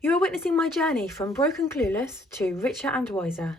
You are witnessing my journey from broken clueless to richer and wiser.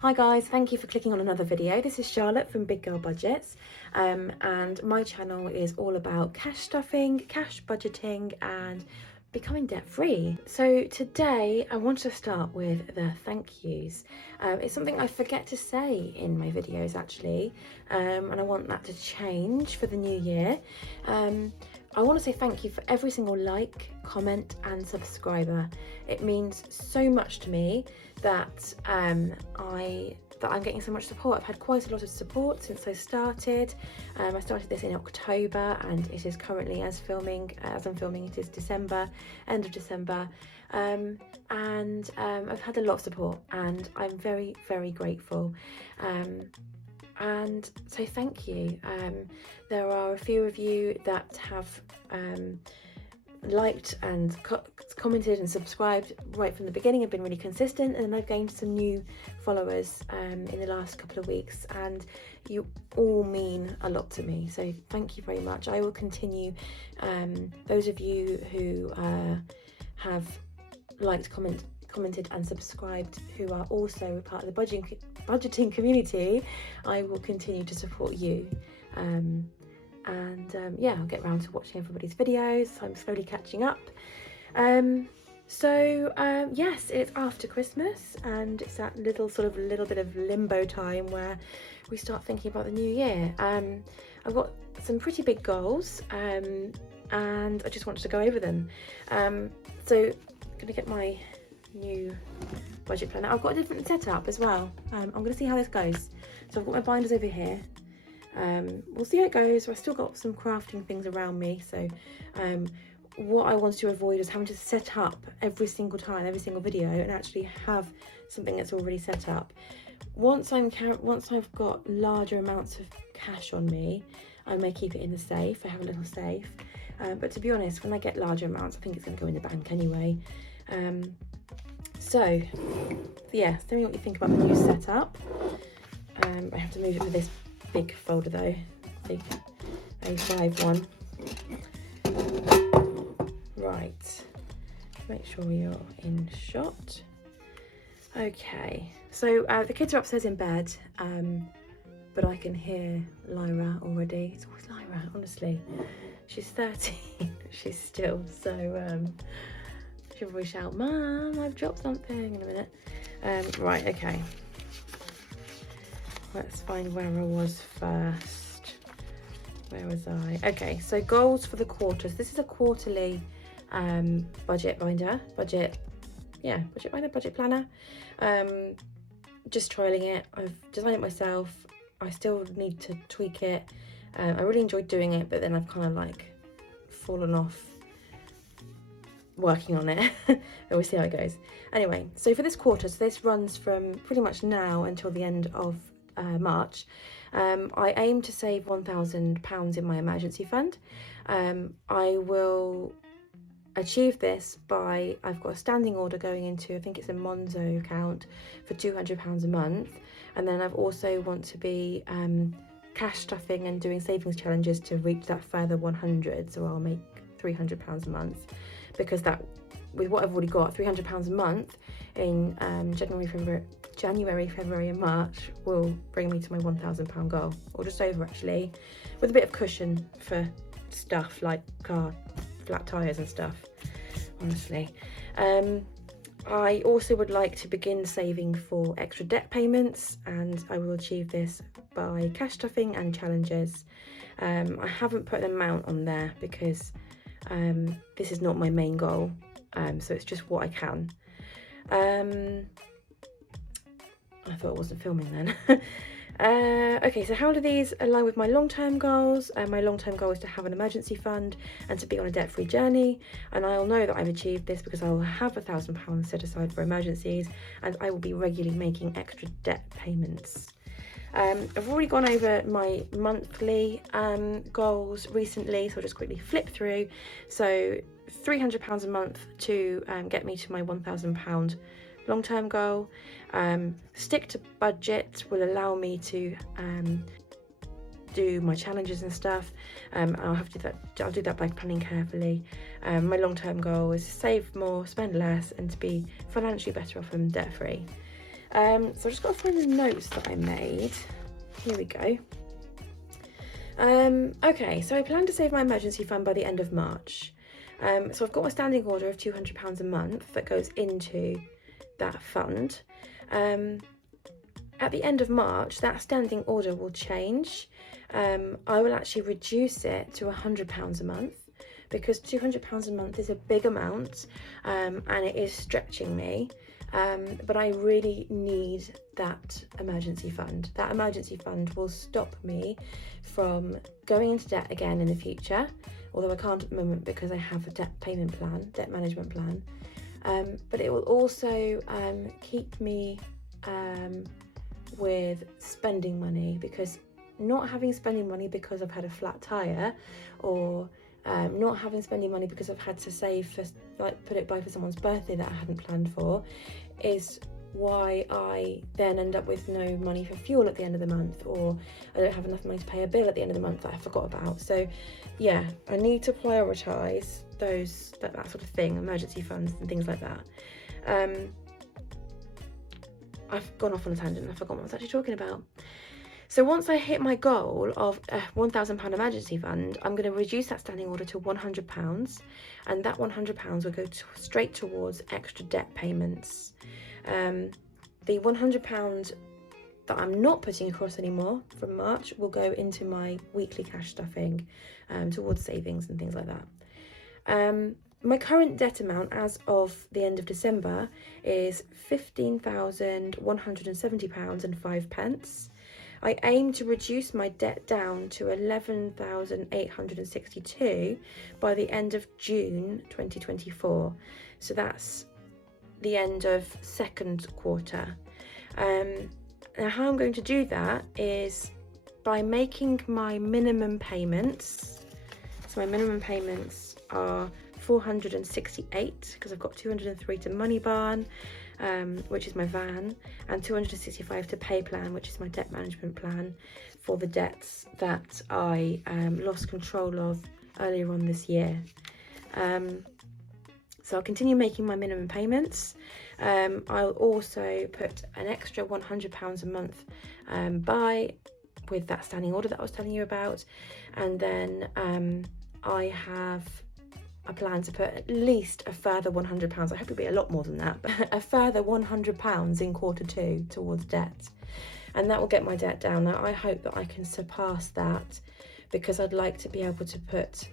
Hi guys, thank you for clicking on another video. This is Charlotte from Big Girl Budgets, and my channel is all about cash stuffing, cash budgeting and becoming debt-free. So today I want to start with the thank yous. It's something I forget to say in my videos actually, and I want that to change for the new year. I want to say thank you for every single like, comment and subscriber. It means so much to me that I'm getting so much support. I've had quite a lot of support since I started. I started this in October and it is currently, as I'm filming, it is December, end of December. I've had a lot of support and I'm very, very grateful. And so thank you. There are a few of you that have liked and commented and subscribed right from the beginning. I've been really consistent, and I've gained some new followers in the last couple of weeks, and you all mean a lot to me, so thank you very much. I will continue. Those of you who have liked, commented and subscribed, who are also part of the budgeting community, I will continue to support you. Yeah, I'll get around to watching everybody's videos. I'm slowly catching up. Yes, it's after Christmas and it's that little bit of limbo time where we start thinking about the new year. I've got some pretty big goals and I just wanted to go over them. So I'm gonna get my new budget planner. I've got a different setup as well. I'm gonna see how this goes. So I've got my binders over here. We'll see how it goes. I've still got some crafting things around me, so what I wanted to avoid is having to set up every single time, every single video, and actually have something that's already set up. Once I've got larger amounts of cash on me, I may keep it in the safe. I have a little safe, but to be honest, when I get larger amounts, I think it's going to go in the bank anyway. So yeah, tell me what you think about the new setup. I have to move it for this big folder though, big A5 one. Right, make sure you're in shot. Okay, so the kids are upstairs in bed, but I can hear Lyra already. It's always Lyra, honestly. She's 13, she's still so, she'll probably shout, "Mum, I've dropped something," in a minute. Right, okay. Let's find where I was first. Where was I? Okay, so goals for the quarters. This is a quarterly budget planner. Budget planner. Just trialing it. I've designed it myself. I still need to tweak it. I really enjoyed doing it, but then I've kind of like fallen off working on it. We'll see how it goes. Anyway, so for this quarter, so this runs from pretty much now until the end of March. I aim to save £1,000 in my emergency fund. I will achieve this by, I've got a standing order going into, I think it's a Monzo account, for £200 a month, and then I've also want to be cash stuffing and doing savings challenges to reach that further 100, so I'll make £300 a month, because that, with what I've already got, £300 a month in January, February and March will bring me to my £1,000 goal, or just over actually, with a bit of cushion for stuff like car flat tyres and stuff, honestly. I also would like to begin saving for extra debt payments, and I will achieve this by cash stuffing and challenges. I haven't put an amount on there because this is not my main goal, so it's just what I can. I thought I wasn't filming then. Okay, so how do these align with my long-term goals? My long-term goal is to have an emergency fund and to be on a debt-free journey, and I'll know that I've achieved this because I will have £1,000 set aside for emergencies, and I will be regularly making extra debt payments. I've already gone over my monthly goals recently, so I'll just quickly flip through. So £300 a month to get me to my £1,000 long-term goal. Stick to budget will allow me to do my challenges and stuff. I'll do that by planning carefully. My long-term goal is to save more, spend less, and to be financially better off and debt-free. So I've just got to find the notes that I made. Here we go. Okay, so I plan to save my emergency fund by the end of March. So I've got a standing order of £200 a month that goes into that fund. At the end of March, that standing order will change. I will actually reduce it to £100 a month, because £200 a month is a big amount, and it is stretching me. But I really need that emergency fund. That emergency fund will stop me from going into debt again in the future, although I can't at the moment because I have a debt management plan. But it will also keep me with spending money, because not having spending money because I've had a flat tire, or not having spending money because I've had to save for, like, put it by for someone's birthday that I hadn't planned for, is why I then end up with no money for fuel at the end of the month, or I don't have enough money to pay a bill at the end of the month that I forgot about. So yeah, I need to prioritise those, that sort of thing, emergency funds and things like that. I've gone off on a tangent. I forgot what I was actually talking about. So once I hit my goal of a £1,000 emergency fund, I'm going to reduce that standing order to £100, and that £100 will go straight towards extra debt payments. The £100 that I'm not putting across anymore from March will go into my weekly cash stuffing, towards savings and things like that. My current debt amount as of the end of December is £15,170 and 5p. I aim to reduce my debt down to 11,862 by the end of June 2024. So that's the end of second quarter. Now how I'm going to do that is by making my minimum payments. So my minimum payments are 468, because I've got 203 to Money Barn, which is my van, and 265 to Pay Plan, which is my debt management plan for the debts that I lost control of earlier on this year. So I'll continue making my minimum payments. I'll also put an extra £100 a month with that standing order that I was telling you about, and then I have a plan to put at least a further £100. I hope it'll be a lot more than that, but a further £100 in quarter two towards debt, and that will get my debt down. Now I hope that I can surpass that, because I'd like to be able to put,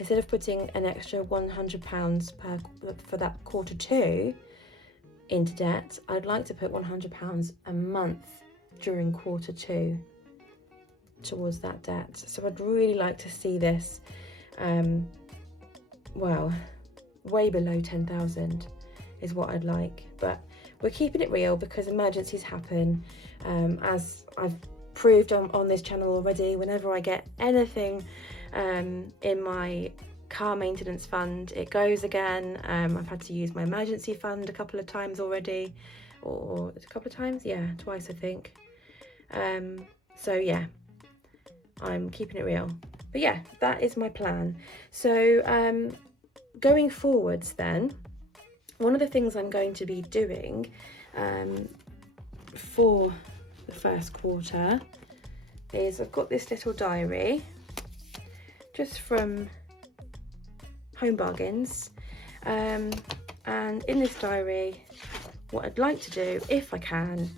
instead of putting an extra £100 for that quarter two into debt, I'd like to put £100 a month during quarter two towards that debt. So I'd really like to see this well, way below 10,000 is what I'd like, but we're keeping it real because emergencies happen. As I've proved on this channel already, whenever I get anything in my car maintenance fund, it goes again. I've had to use my emergency fund a couple of times already, or a couple of times, yeah, twice I think. So yeah, I'm keeping it real. But yeah, that is my plan. So going forwards then, one of the things I'm going to be doing for the first quarter is I've got this little diary just from Home Bargains, and in this diary what I'd like to do, if I can,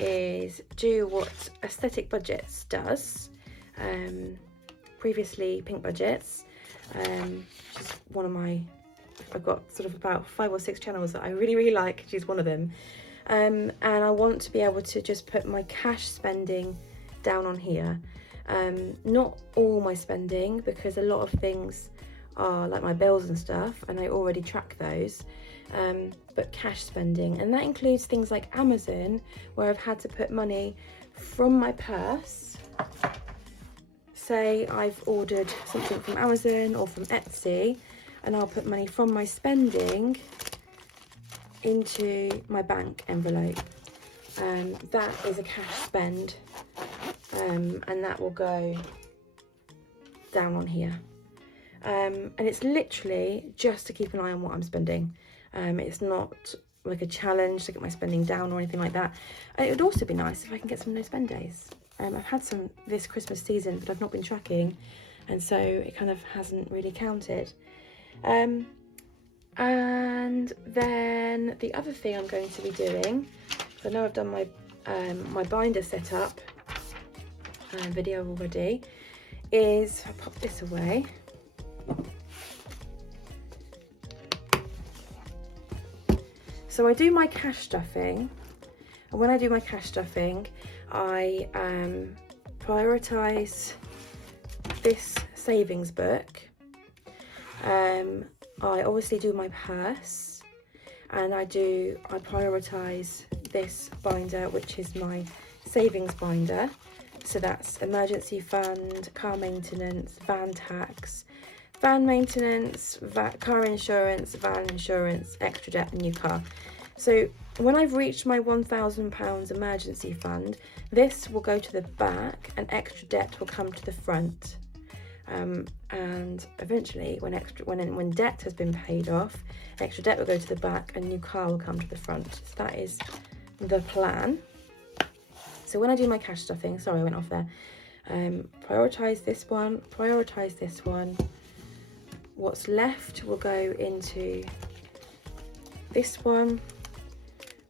is do what Aesthetic Budgets does, previously Pink Budgets, which is one of my, I've got sort of about 5 or 6 channels that I really like. She's one of them, and I want to be able to just put my cash spending down on here. Not all my spending, because a lot of things are like my bills and stuff, and I already track those, but cash spending, and that includes things like Amazon, where I've had to put money from my purse. Say I've ordered something from Amazon or from Etsy, and I'll put money from my spending into my bank envelope. That is a cash spend, and that will go down on here. And it's literally just to keep an eye on what I'm spending. It's not like a challenge to get my spending down or anything like that. It would also be nice if I can get some no spend days. I've had some this Christmas season, but I've not been tracking, and so it kind of hasn't really counted. And then the other thing I'm going to be doing, so I know I've done my my binder setup video already, is I'll pop this away. So I do my cash stuffing, and when I do my cash stuffing, I prioritise this savings book. I obviously do my purse, and I prioritise this binder, which is my savings binder. So that's emergency fund, car maintenance, van tax, van maintenance, car insurance, van insurance, extra debt, and new car. So when I've reached my £1,000 emergency fund, this will go to the back and extra debt will come to the front. And eventually when debt has been paid off, extra debt will go to the back and new car will come to the front. So that is the plan. So when I do my cash stuffing, sorry I went off there, prioritise this one, prioritise this one. What's left will go into this one,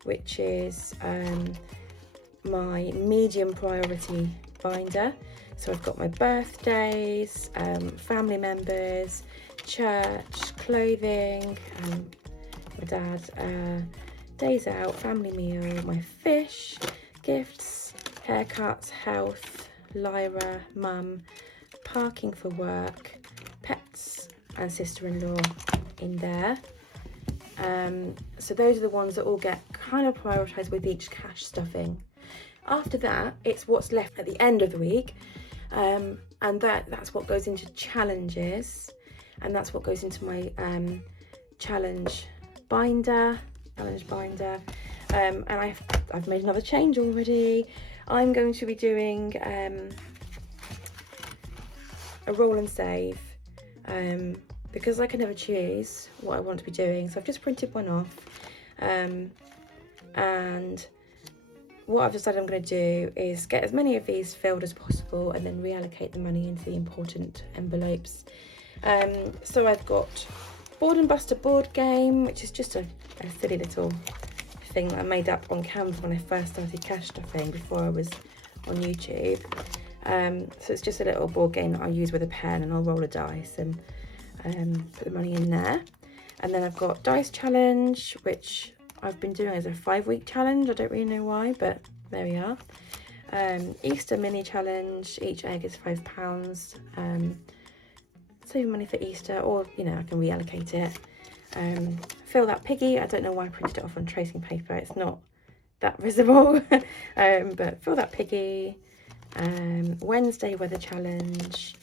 which is my medium priority binder. So I've got my birthdays, family members, church, clothing, my dad, days out, family meal, my fish, gifts, haircuts, health, Lyra, mum, parking for work, pets, and sister-in-law in there. So those are the ones that all get kind of prioritised with each cash stuffing. After that, it's what's left at the end of the week, and that's what goes into challenges, and that's what goes into my challenge binder. And I've made another change already. I'm going to be doing a roll and save, because I can never choose what I want to be doing. So I've just printed one off, and what I've decided I'm going to do is get as many of these filled as possible and then reallocate the money into the important envelopes. So I've got Board and Buster board game, which is just a silly little thing that I made up on Canva when I first started cash stuffing before I was on YouTube. So it's just a little board game that I use with a pen, and I'll roll a dice and put the money in there. And then I've got Dice Challenge, which I've been doing as a 5-week challenge. I don't really know why, but there we are. Easter mini challenge, each egg is £5. Save money for Easter, or I can reallocate it. Fill that piggy. I don't know why I printed it off on tracing paper, it's not that visible. But fill that piggy. Wednesday weather challenge.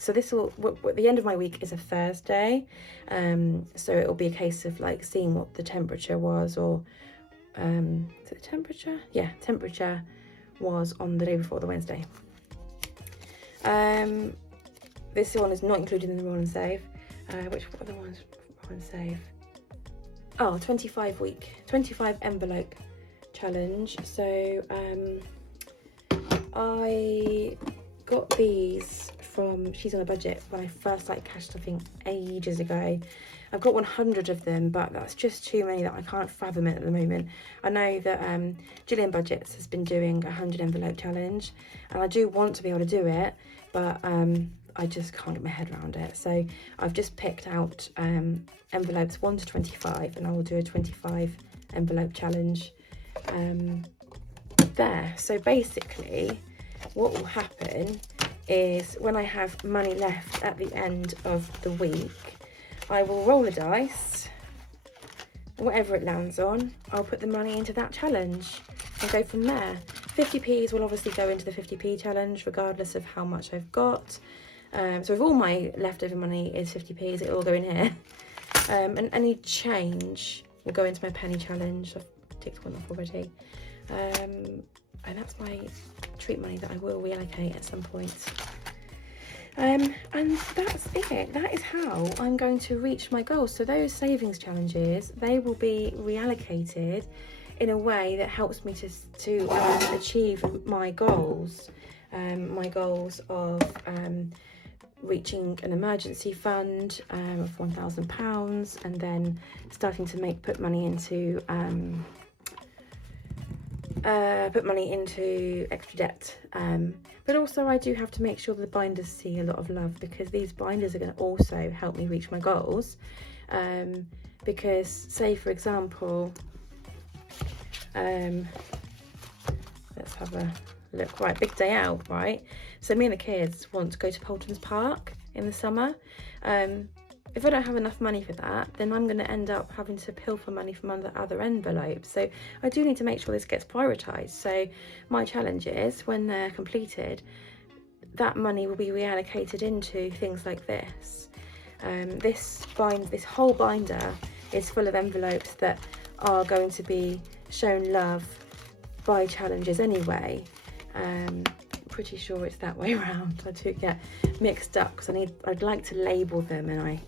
So this will, at the end of my week is a Thursday, so it'll be a case of like seeing what the temperature was, or is it the temperature? Yeah, temperature was on the day before the Wednesday. This one is not included in the roll and save. What other ones roll and save? Oh, 25 envelope challenge. So I got these from She's on a Budget when I first started cash stuffing ages ago. I've got 100 of them, but that's just too many that I can't fathom it at the moment. I know that Gillian Budgets has been doing a 100 envelope challenge, and I do want to be able to do it, but I just can't get my head around it. So I've just picked out envelopes 1 to 25, and I will do a 25 envelope challenge there. So basically what will happen is when I have money left at the end of the week, I will roll a dice whatever it lands on, I'll put the money into that challenge and go from there. 50p's will obviously go into the 50p challenge regardless of how much I've got. So if all my leftover money is 50p's, it'll all go in here. And any change will go into my penny challenge. I've ticked one off already. And that's my treat money that I will reallocate at some point. And that's it. That is how I'm going to reach my goals. So those savings challenges, they will be reallocated in a way that helps me to achieve my goals. My goals of reaching an emergency fund of £1,000, and then starting to put money into extra debt, but also I do have to make sure the binders see a lot of love, because these binders are going to also help me reach my goals. Because say for example, let's have a look. Right, big day out, right? So me and the kids want to go to Poulton's Park in the summer. If I don't have enough money for that, then I'm going to end up having to pilfer money from other envelopes. So I do need to make sure this gets prioritised. So my challenge is, when they're completed, that money will be reallocated into things like this. This whole binder is full of envelopes that are going to be shown love by challenges anyway. Pretty sure it's that way around. I do get mixed up because I'd like to label them, and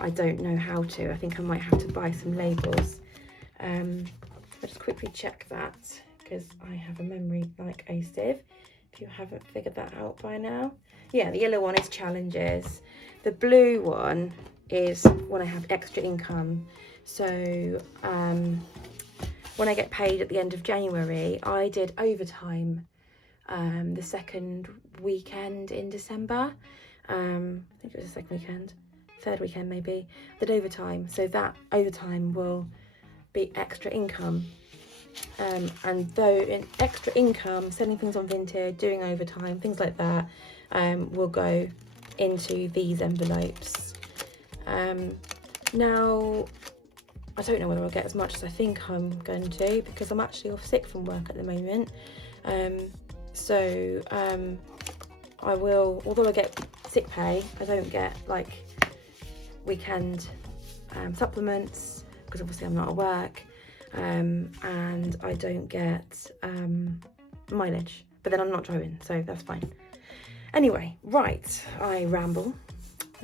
I don't know how to. I think I might have to buy some labels. I'll just quickly check that, because I have a memory like a sieve, if you haven't figured that out by now. Yeah, the yellow one is challenges. The blue one is when I have extra income. So when I get paid at the end of January, I did overtime the second weekend in December. I think it was the second weekend, third weekend maybe, did overtime. So that overtime will be extra income. And though in extra income, selling things on Vinted, doing overtime, things like that, will go into these envelopes. Now, I don't know whether I'll get as much as I think I'm going to, because I'm actually off sick from work at the moment. So I will, although I get sick pay, I don't get like weekend supplements, because obviously I'm not at work, and I don't get mileage, but then I'm not driving, so that's fine. Anyway, right, I ramble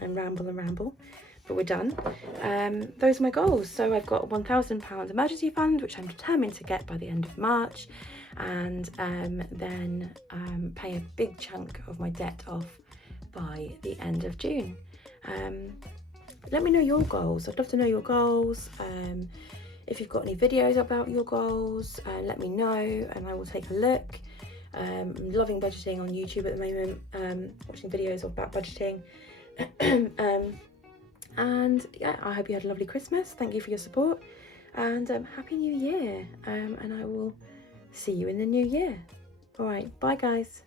and ramble and ramble, but we're done. Those are my goals. So I've got a £1,000 emergency fund, which I'm determined to get by the end of March, and then pay a big chunk of my debt off by the end of June. Let me know your goals. I'd love to know your goals. If you've got any videos about your goals, let me know and I will take a look. I'm loving budgeting on YouTube at the moment, watching videos about budgeting. And yeah, I hope you had a lovely Christmas. Thank you for your support, and Happy New Year. And I will see you in the new year. All right, bye guys.